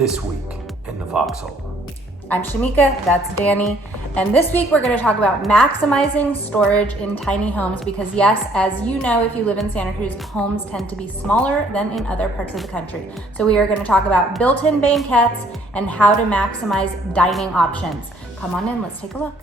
this week in the Foxhole. I'm Shamika, that's Danny, and this week we're going to talk about maximizing storage in tiny homes because yes, as you know, if you live in Santa Cruz, homes tend to be smaller than in other parts of the country. So we are going to talk about built-in banquettes and how to maximize dining options. Come on in, let's take a look.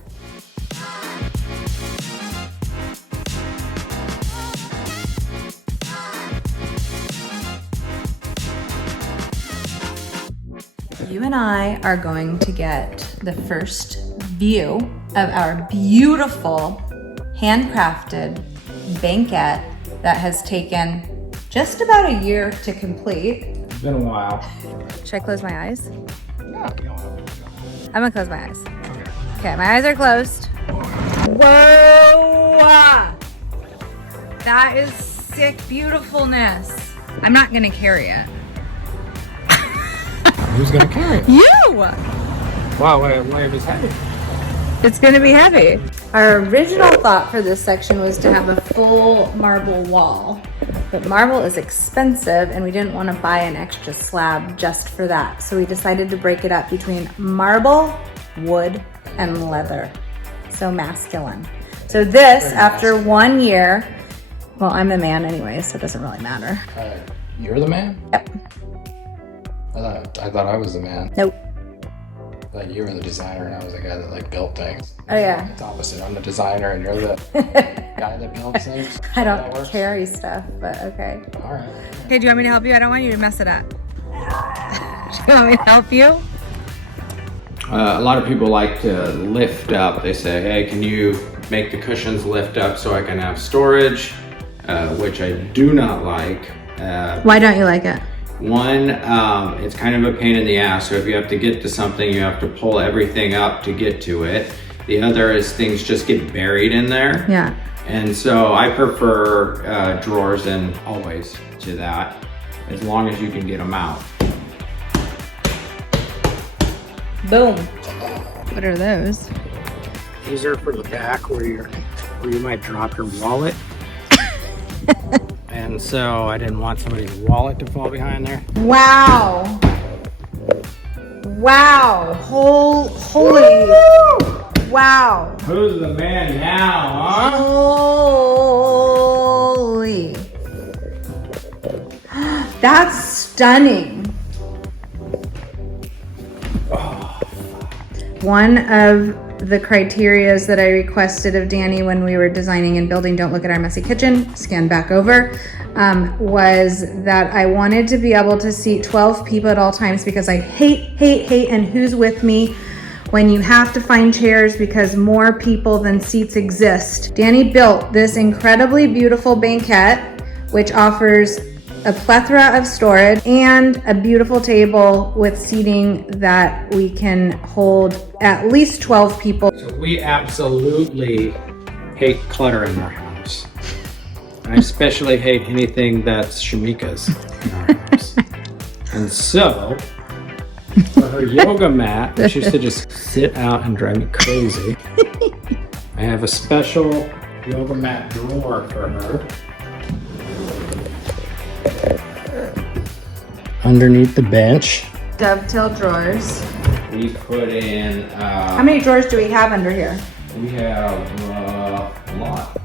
You and I are going to get the first view of our beautiful handcrafted banquette that has taken just about a year to complete. It's been a while. Should I close my eyes? Yeah. I'm gonna close my eyes. Okay, my eyes are closed. Whoa! That is sick beautifulness. I'm not gonna carry it. Who's gonna carry it? You! Wow, why is heavy? It's gonna be heavy. Our original thought for this section was to have a full marble wall, but marble is expensive and we didn't want to buy an extra slab just for that. So we decided to break it up between marble, wood, and leather. So masculine. So this, after 1 year, well, I'm the man anyway, so it doesn't really matter. You're the man? Yep. I thought I was the man. Nope. Like you were the designer and I was the guy that built things. Oh yeah. It's opposite. I'm the designer and you're the guy that builds things. I don't carry stuff, but okay. All right. Okay, do you want me to help you? I don't want you to mess it up. Do you want me to help you? A lot of people like to lift up. They say, hey, can you make the cushions lift up so I can have storage? Which I do not like. Why don't you like it? One, it's kind of a pain in the ass. So if you have to get to something, you have to pull everything up to get to it. The other is things just get buried in there. Yeah. And so I prefer drawers and always to that, as long as you can get them out. Boom. What are those? These are for the back where you might drop your wallet. And so I didn't want somebody's wallet to fall behind there. Wow. Wow. Holy. Wow. Who's the man now, huh? Holy. That's stunning. One of the criterias that I requested of Danny when we were designing and building Don't Look at Our Messy Kitchen, scan back over, was that I wanted to be able to seat 12 people at all times because I hate, and who's with me when you have to find chairs because more people than seats exist. Danny built this incredibly beautiful banquette, which offers a plethora of storage and a beautiful table with seating that we can hold at least 12 people. So we absolutely hate clutter in our house. I especially hate anything that's Shamika's in our house. And so, for her yoga mat, which used to just sit out and drive me crazy, I have a special yoga mat drawer for her. Underneath the bench. Dovetail drawers. We put in, How many drawers do we have under here? we have a lot.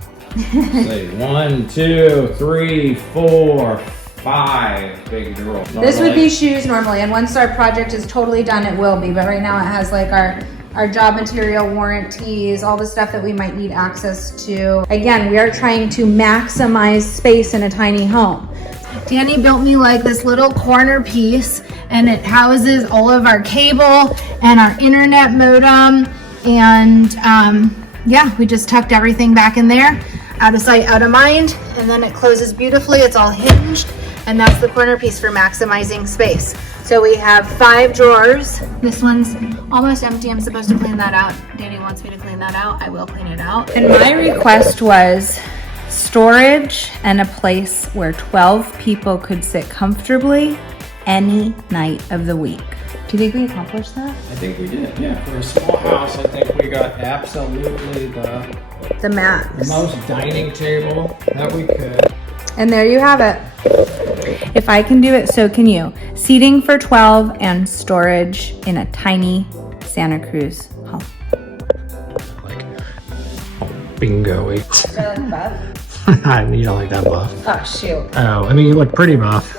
Say 1, 2, 3, 4, 5 big drawers. This would be shoes normally, and once our project is totally done, it will be. But right now it has like our job material warranties, all the stuff that we might need access to. Again, we are trying to maximize space in a tiny home. Danny built me like this little corner piece and it houses all of our cable and our internet modem. And yeah, we just tucked everything back in there, out of sight, out of mind. And then it closes beautifully. It's all hinged. And that's the corner piece for maximizing space. So we have 5 drawers. This one's almost empty. I'm supposed to clean that out. Danny wants me to clean that out. I will clean it out. And my request was storage and a place where 12 people could sit comfortably any night of the week. Do you think we accomplished that? I think we did, yeah. For a small house, I think we got absolutely The max. most dining table that we could. And there you have it. If I can do it, so can you. Seating for 12 and storage in a tiny Santa Cruz home. Like, oh, bingo. Do I look buff? You don't like that buff. Oh, shoot. Oh, I mean, you look pretty buff.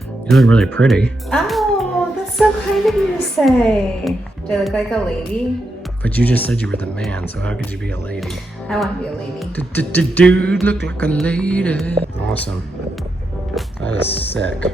You look really pretty. Oh, that's so kind of you to say. Do I look like a lady? But you just said you were the man, so how could you be a lady? I want to be a lady. Dude, look like a lady. Awesome. That is sick.